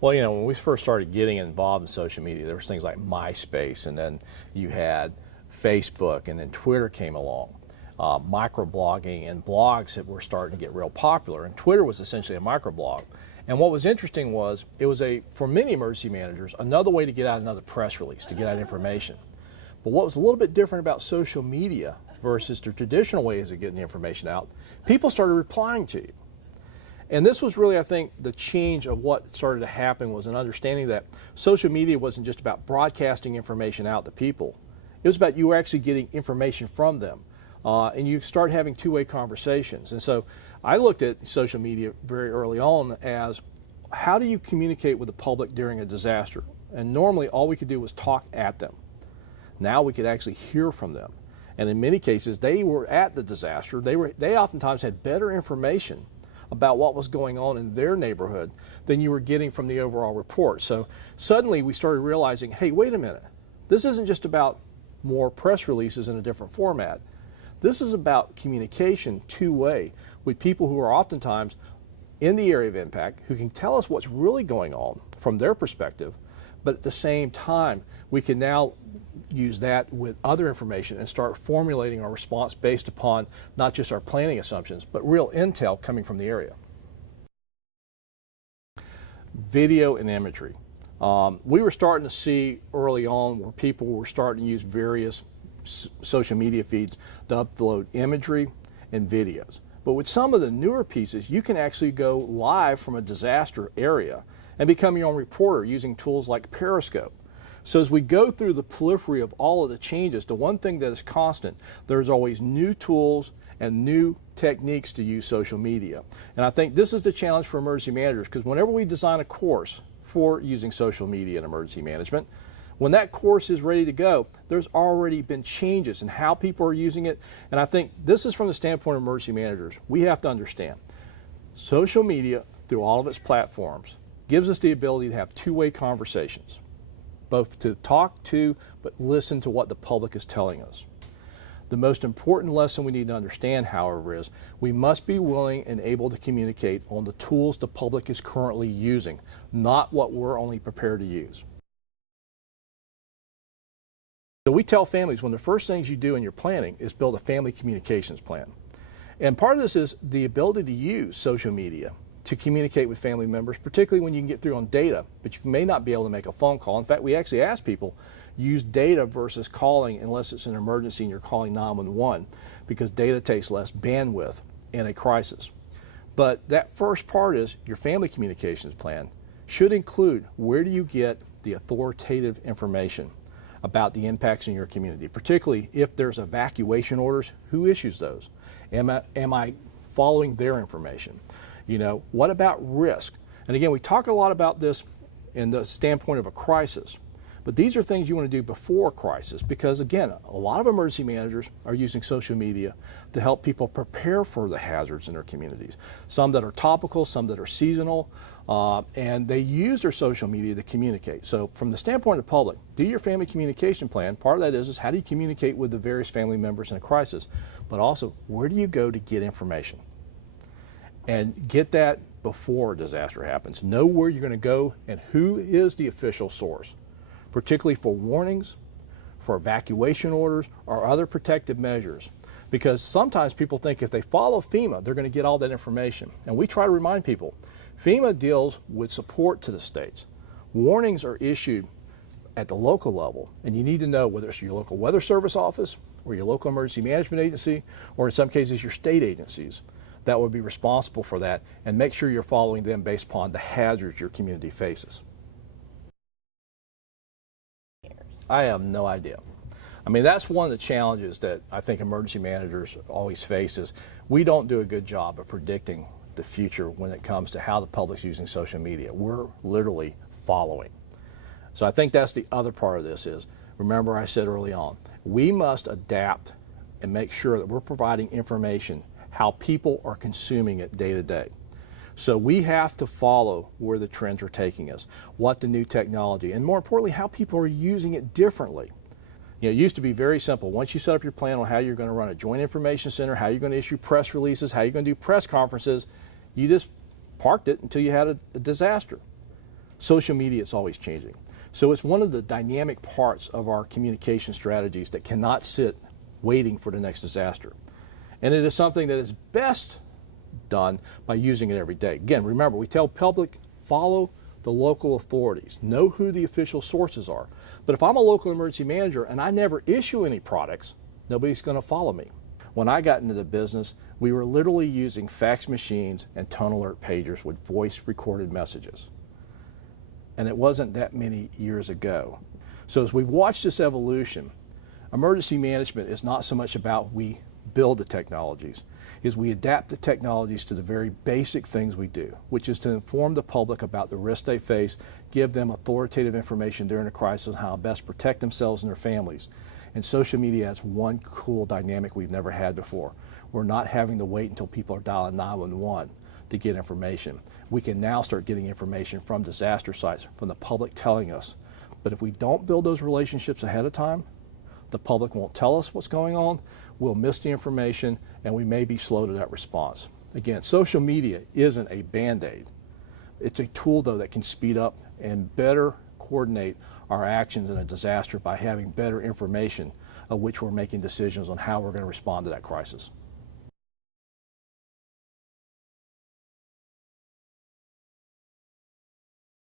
Well, when we first started getting involved in social media, there was things like MySpace, and then you had Facebook, and then Twitter came along. Microblogging and blogs that were starting to get real popular, and Twitter was essentially a microblog. And what was interesting was it was for many emergency managers, another way to get out another press release, to get out information. But what was a little bit different about social media versus the traditional ways of getting the information out, people started replying to you. And this was really, I think, the change of what started to happen was an understanding that social media wasn't just about broadcasting information out to people. It was about you were actually getting information from them. And you start having two-way conversations. And so I looked at social media very early on as how do you communicate with the public during a disaster? And normally all we could do was talk at them. Now we could actually hear from them. And in many cases, they were at the disaster. They oftentimes had better information about what was going on in their neighborhood than you were getting from the overall report. So suddenly we started realizing, hey, wait a minute. This isn't just about more press releases in a different format. This is about communication two-way with people who are oftentimes in the area of impact, who can tell us what's really going on from their perspective, but at the same time, we can now use that with other information and start formulating our response based upon not just our planning assumptions, but real intel coming from the area. Video and imagery. We were starting to see early on where people were starting to use various social media feeds to upload imagery and videos. But with some of the newer pieces, you can actually go live from a disaster area and become your own reporter using tools like Periscope. So as we go through the periphery of all of the changes, the one thing that is constant, there's always new tools and new techniques to use social media. And I think this is the challenge for emergency managers, because whenever we design a course for using social media in emergency management, when that course is ready to go, there's already been changes in how people are using it. And I think this is from the standpoint of emergency managers. We have to understand social media, through all of its platforms, gives us the ability to have two-way conversations, both to talk to, but listen to what the public is telling us. The most important lesson we need to understand, however, is we must be willing and able to communicate on the tools the public is currently using, not what we're only prepared to use. So we tell families one of the first things you do in your planning is build a family communications plan. And part of this is the ability to use social media to communicate with family members, particularly when you can get through on data, but you may not be able to make a phone call. In fact, we actually ask people, use data versus calling unless it's an emergency and you're calling 911, because data takes less bandwidth in a crisis. But that first part is your family communications plan should include where do you get the authoritative information about the impacts in your community, particularly if there's evacuation orders, who issues those? Am I following their information? What about risk? And again, we talk a lot about this in the standpoint of a crisis, but these are things you want to do before a crisis, because again, a lot of emergency managers are using social media to help people prepare for the hazards in their communities. Some that are topical, some that are seasonal, and they use their social media to communicate. So from the standpoint of the public, do your family communication plan. Part of that is how do you communicate with the various family members in a crisis, but also where do you go to get information? And get that before a disaster happens. Know where you're going to go and who is the official source, particularly for warnings, for evacuation orders, or other protective measures. Because sometimes people think if they follow FEMA, they're going to get all that information. And we try to remind people, FEMA deals with support to the states. Warnings are issued at the local level, and you need to know whether it's your local weather service office or your local emergency management agency, or in some cases your state agencies that would be responsible for that, and make sure you're following them based upon the hazards your community faces. I have no idea. I mean, that's one of the challenges that I think emergency managers always face is we don't do a good job of predicting the future when it comes to how the public's using social media. We're literally following. So I think that's the other part of this is, remember I said early on, we must adapt and make sure that we're providing information how people are consuming it day to day. So we have to follow where the trends are taking us, what the new technology, and more importantly, how people are using it differently. It used to be very simple. Once you set up your plan on how you're going to run a joint information center, how you're going to issue press releases, how you're going to do press conferences, you just parked it until you had a disaster. Social media is always changing. So it's one of the dynamic parts of our communication strategies that cannot sit waiting for the next disaster. And it is something that is best done by using it every day. Again, remember, we tell public, follow the local authorities. Know who the official sources are. But if I'm a local emergency manager and I never issue any products, nobody's going to follow me. When I got into the business, we were literally using fax machines and tone alert pagers with voice recorded messages. And it wasn't that many years ago. So as we've watched this evolution, emergency management is not so much about we build the technologies, is we adapt the technologies to the very basic things we do, which is to inform the public about the risks they face, give them authoritative information during a crisis on how to best protect themselves and their families. And social media has one cool dynamic we've never had before. We're not having to wait until people are dialing 911 to get information. We can now start getting information from disaster sites, from the public telling us. But if we don't build those relationships ahead of time, the public won't tell us what's going on, we'll miss the information, and we may be slow to that response. Again, social media isn't a Band-Aid. It's a tool, though, that can speed up and better coordinate our actions in a disaster by having better information of which we're making decisions on how we're going to respond to that crisis.